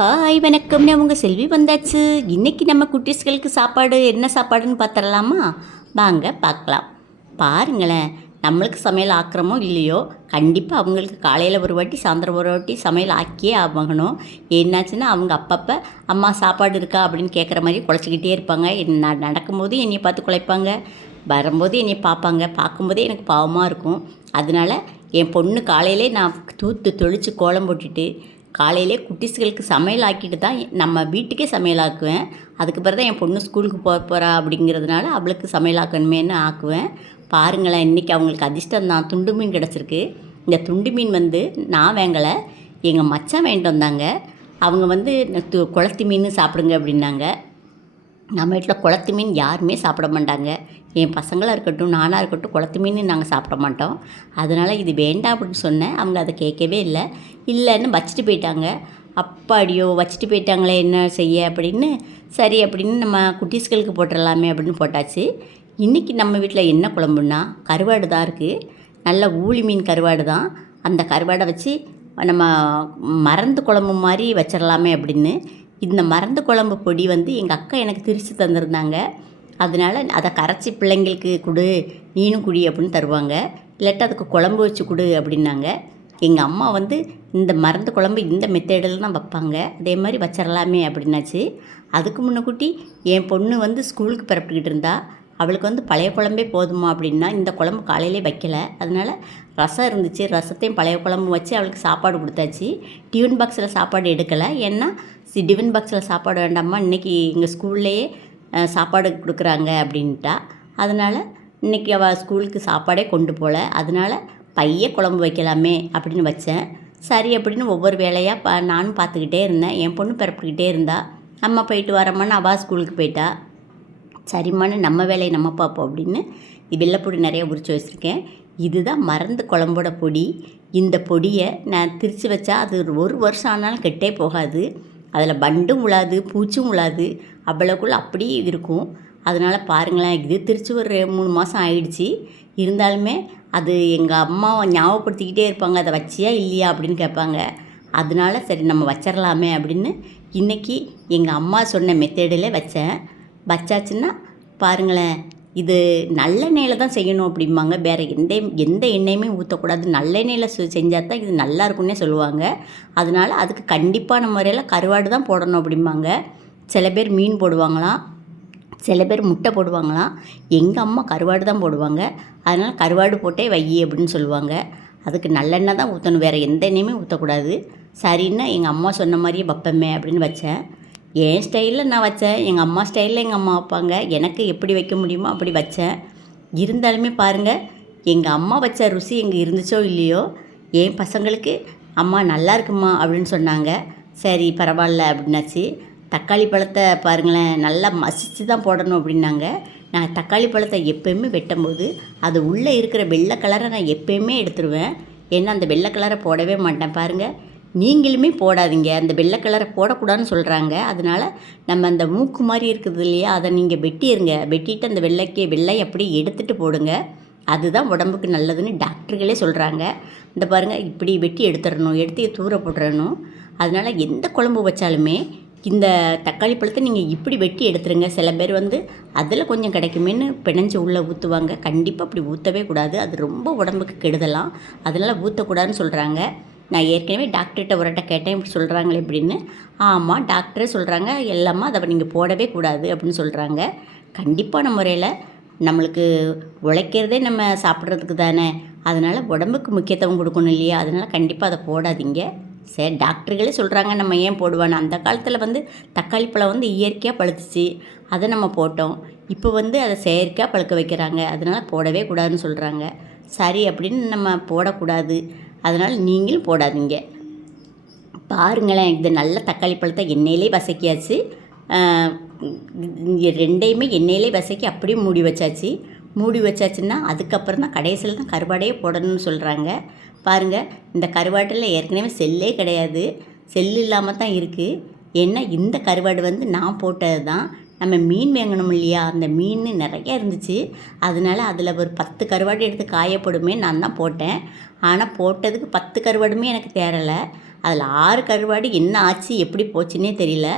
Hi வணக்கம்னு உங்கள் செல்வி வந்தாச்சு. இன்றைக்கி நம்ம குட்டீஸ்களுக்கு சாப்பாடு என்ன சாப்பாடுன்னு பார்த்துடலாமா? வாங்க பார்க்கலாம். பாருங்களேன், நம்மளுக்கு சமையல் ஆக்குறமோ இல்லையோ, கண்டிப்பாக அவங்களுக்கு காலையில் ஒரு வாட்டி சாயந்தரம் ஒரு வாட்டி சமையல் ஆக்கியே ஆகணும். என்னாச்சுன்னா அவங்க அப்பப்போ அம்மா சாப்பாடு இருக்கா அப்படின்னு கேட்குற மாதிரி குலைச்சிக்கிட்டே இருப்பாங்க. நான் நடக்கும்போது என்னை பார்த்து குலைப்பாங்க, வரும்போது என்னை பார்ப்பாங்க. பார்க்கும்போதே எனக்கு பாவமாக இருக்கும். அதனால் என் பொண்ணு காலையிலே நான் தூத்து தொளித்து கோலம் போட்டுட்டு காலையிலே குட்டீஸ்களுக்கு சமையல் ஆக்கிட்டு தான் நம்ம வீட்டுக்கே சமையல் ஆக்குவேன். அதுக்கு பிறகு தான் என் பொண்ணு ஸ்கூலுக்கு போகிறா அப்படிங்கிறதுனால அவளுக்கு சமையல் ஆக்கணுமேனு ஆக்குவேன். பாருங்களேன், இன்றைக்கி அவங்களுக்கு அதிர்ஷ்டம் தான், துண்டு மீன் கிடச்சிருக்கு. இந்த துண்டு மீன் நான் வாங்கலை, எங்கள் மச்சான் வாங்கிட்டு வந்தாங்க. அவங்க குளத்து மீன் சாப்பிடுங்க அப்படின்னாங்க. நம்ம வீட்டில் குளத்து மீன் யாருமே சாப்பிட மாட்டாங்க. என் பசங்களாக இருக்கட்டும், நானாக இருக்கட்டும், குளத்து மீன் நாங்கள் சாப்பிட மாட்டோம். அதனால் இது வேண்டாம் அப்படின்னு சொன்னேன். அவங்க அதை கேட்கவே இல்லைன்னு வச்சுட்டு போயிட்டாங்க. அப்பாடியோ, வச்சுட்டு போயிட்டாங்களே என்ன செய்ய அப்படின்னு, சரி அப்படின்னு நம்ம குட்டீஸ்களுக்கு போட்டுடலாமே அப்படின்னு போட்டாச்சு. இன்றைக்கி நம்ம வீட்டில் என்ன குழம்புன்னா கருவாடு தான் இருக்குது. நல்ல ஊளி மீன் கருவாடு தான். அந்த கருவாடை வச்சு நம்ம மறந்து குழம்பு மாதிரி வச்சிடலாமே அப்படின்னு இந்த மறந்து குழம்பு பொடி எங்கள் அக்கா எனக்கு திரித்து தந்திருந்தாங்க. அதனால் அதை கரைச்சி பிள்ளைங்களுக்கு கொடு, நீனும் குடி அப்படின்னு தருவாங்க. இல்லாட்டா அதுக்கு குழம்பு வச்சு கொடு அப்படின்னாங்க. எங்கள் அம்மா இந்த மறந்து குழம்பு இந்த மெத்தேடில் தான் வைப்பாங்க. அதே மாதிரி வச்சிடலாமே அப்படின்னாச்சு. அதுக்கு முன்னக்கூட்டி என் பொண்ணு ஸ்கூலுக்கு பிறப்பிக்கிட்டு இருந்தா. அவளுக்கு பழைய குழம்பே போதுமா அப்படின்னா இந்த குழம்பு காலையிலே வைக்கலை. அதனால் ரசம் இருந்துச்சு, ரசத்தையும் பழைய குழம்பு வச்சு அவளுக்கு சாப்பாடு கொடுத்தாச்சு. டிஃபன் பாக்ஸில் சாப்பாடு எடுக்கலை. ஏன்னா டிஃபன் பாக்ஸில் சாப்பாடு வேண்டாமா, இன்றைக்கி எங்கள் ஸ்கூல்லையே சாப்பாடு கொடுக்குறாங்க அப்படின்ட்டா. அதனால் இன்றைக்கி அவள் ஸ்கூலுக்கு சாப்பாடே கொண்டு போகல. அதனால் பைய குழம்பு வைக்கலாமே அப்படின்னு வச்சேன். சரி அப்படின்னு ஒவ்வொரு வேலையாக நானும் பார்த்துக்கிட்டே இருந்தேன். என் பொண்ணு பிறப்பிக்கிட்டே இருந்தா. அம்மா போயிட்டு வரம்மான்னு அவள் ஸ்கூலுக்கு போயிட்டா. சரிம்மான்னு நம்ம வேலையை நம்ம பார்ப்போம் அப்படின்னு வெள்ளைப்பொடி நிறைய உரித்து வச்சுருக்கேன். இதுதான் மறந்து குழம்போட பொடி. இந்த பொடியை நான் திரித்து வச்சா அது ஒரு வருஷம் ஆனாலும் கெட்டே போகாது. அதில் பண்டும் உழாது, பூச்சும் உழாது, அவ்வளோக்குள்ளே அப்படியே இருக்கும். அதனால் பாருங்களேன், இது திரித்து ஒரு 3 மாதம் ஆயிடுச்சு. இருந்தாலுமே அது எங்கள் அம்மாவை ஞாபகப்படுத்திக்கிட்டே இருப்பாங்க, அதை வச்சியா இல்லையா அப்படின்னு கேட்பாங்க. அதனால சரி நம்ம வச்சிடலாமே அப்படின்னு இன்றைக்கி எங்கள் அம்மா சொன்ன மெத்தேடில் வச்சாச்சுன்னா பாருங்களேன், இது நல்லெண்ணெயில் தான் செய்யணும் அப்படிம்பாங்க. வேறு எந்த எண்ணெயுமே ஊற்றக்கூடாது. நல்லெண்ணெயில் செஞ்சால் தான் இது நல்லா இருக்குன்னே சொல்லுவாங்க. அதனால் அதுக்கு கண்டிப்பான முறையில் கருவாடு தான் போடணும் அப்படிம்பாங்க. சில பேர் மீன் போடுவாங்களாம், சில பேர் முட்டை போடுவாங்களாம். எங்கள் அம்மா கருவாடு தான் போடுவாங்க. அதனால் கருவாடு போட்டே வை அப்படின்னு சொல்லுவாங்க. அதுக்கு நல்லெண்ணெய் தான் ஊற்றணும், வேறு எந்த எண்ணெயுமே ஊற்றக்கூடாது. சரின்னு எங்கள் அம்மா சொன்ன மாதிரியே வைப்பமே அப்படின்னு வச்சேன். என் ஸ்டைலில் நான் வச்சேன், எங்கள் அம்மா ஸ்டைலில் எங்கள் அம்மா வைப்பாங்க. எனக்கு எப்படி வைக்க முடியுமோ அப்படி வச்சேன். இருந்தாலுமே பாருங்கள், எங்கள் அம்மா வச்ச ருசி எங்கே இருந்துச்சோ இல்லையோ, என் பசங்களுக்கு அம்மா நல்லா இருக்குமா அப்படின்னு சொன்னாங்க. சரி பரவாயில்ல அப்படின்னாச்சு. தக்காளி பழத்தை பாருங்களேன், நல்லா மசித்து தான் போடணும் அப்படின்னாங்க. நான் தக்காளி பழத்தை எப்போயுமே வெட்டும்போது அது உள்ளே இருக்கிற வெள்ளை கலரை நான் எப்போயுமே எடுத்துருவேன். ஏன்னா அந்த வெள்ளை கலரை போடவே மாட்டேன். பாருங்கள், நீங்களுமே போடாதீங்க. அந்த வெள்ளை கலரை போடக்கூடாதுன்னு சொல்கிறாங்க. அதனால் நம்ம அந்த மூக்கு மாதிரி இருக்குது இல்லையா, அதை நீங்கள் வெட்டிடுங்க. வெட்டிட்டு அந்த வெள்ளை அப்படியே எடுத்துகிட்டு போடுங்க. அதுதான் உடம்புக்கு நல்லதுன்னு டாக்டர்களே சொல்கிறாங்க. இந்த பாருங்கள், இப்படி வெட்டி எடுத்து தூர போட்டுறணும். அதனால் எந்த குழம்பு வச்சாலுமே இந்த தக்காளி பழத்தை நீங்கள் இப்படி வெட்டி எடுத்துருங்க. சில பேர் அதில் கொஞ்சம் கிடைக்குமேன்னு பிணைஞ்சு உள்ளே ஊற்றுவாங்க. கண்டிப்பாக அப்படி ஊற்றவே கூடாது, அது ரொம்ப உடம்புக்கு கெடுதலாம். அதனால் ஊற்றக்கூடாதுன்னு சொல்கிறாங்க. நான் ஏற்கனவே டாக்டர்கிட்ட ஒருட்ட கேட்டேன், இப்படி சொல்கிறாங்களே அப்படின்னு. ஆமாம், டாக்டரே சொல்கிறாங்க எல்லாமா அதை நீங்கள் போடவே கூடாது அப்படின்னு சொல்கிறாங்க. கண்டிப்பான முறையில் நம்மளுக்கு உழைக்கிறதே நம்ம சாப்பிட்றதுக்கு தானே. அதனால் உடம்புக்கு முக்கியத்துவம் கொடுக்கணும் இல்லையா, அதனால் கண்டிப்பாக அதை போடாதீங்க. சரி, டாக்டர்களே சொல்கிறாங்க, நம்ம ஏன் போடுவான்னு. அந்த காலத்தில் தக்காளி பழம் இயற்கையாக பழுத்துச்சு, அதை நம்ம போட்டோம். இப்போ அதை செயற்கையாக பழுக்க வைக்கிறாங்க. அதனால் போடவே கூடாதுன்னு சொல்கிறாங்க. சரி அப்படின்னு நம்ம போடக்கூடாது, அதனால் நீங்களும் போடாதீங்க. பாருங்களேன், இது நல்ல தக்காளி பழத்தை எண்ணெயிலே வசக்கியாச்சு. ரெண்டையுமே எண்ணெயிலே வசக்கி அப்படியே மூடி வச்சாச்சுன்னா அதுக்கப்புறம் தான் கடைசியில் தான் கருவாடையே போடணும்னு சொல்கிறாங்க. பாருங்கள், இந்த கருவாட்டில் ஏற்கனவே செல்லே கிடையாது, செல் இல்லாமல் தான் இருக்குது. ஏன்னா இந்த கருவாடு நான் போட்டது தான். நம்ம மீன் வாங்கணும் இல்லையா, அந்த மீன் நிறையா இருந்துச்சு. அதனால் அதில் ஒரு 10 கருவாடு எடுத்து காயப்படுமே நான் தான் போட்டேன். ஆனால் போட்டதுக்கு 10 கருவாடுமே எனக்கு தேரலை. அதில் 6 கருவாடு என்ன ஆச்சு எப்படி போச்சுன்னே தெரியல.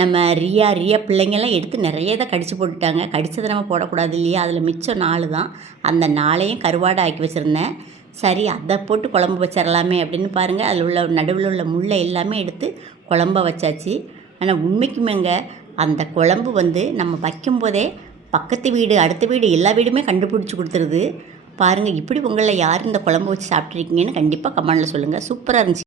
நம்ம ரியா பிள்ளைங்கெல்லாம் எடுத்து நிறைய தான் கடிச்சு போட்டுட்டாங்க. கடிச்சதை நம்ம போடக்கூடாது இல்லையா? அதில் மிச்சம் 4 தான். அந்த 4ஐயும் கருவாடு ஆக்கி வச்சுருந்தேன். சரி அதை போட்டு குழம்பு வச்சிடலாமே அப்படின்னு பாருங்கள், அதில் உள்ள நடுவில் உள்ள முள்ளை எல்லாமே எடுத்து குழம்ப வச்சாச்சு. ஆனால் உண்மைக்குமேங்க அந்த குழம்பு நம்ம வைக்கும்போதே பக்கத்து வீடு அடுத்த வீடு எல்லா வீடுமே கண்டுபிடிச்சி கொடுத்துருது. பாருங்கள், இப்படி உங்களில் யார் இந்த குழம்பு வச்சு சாப்பிட்ருக்கீங்கன்னு கண்டிப்பாக கமெண்டில் சொல்லுங்கள். சூப்பராக இருந்துச்சு.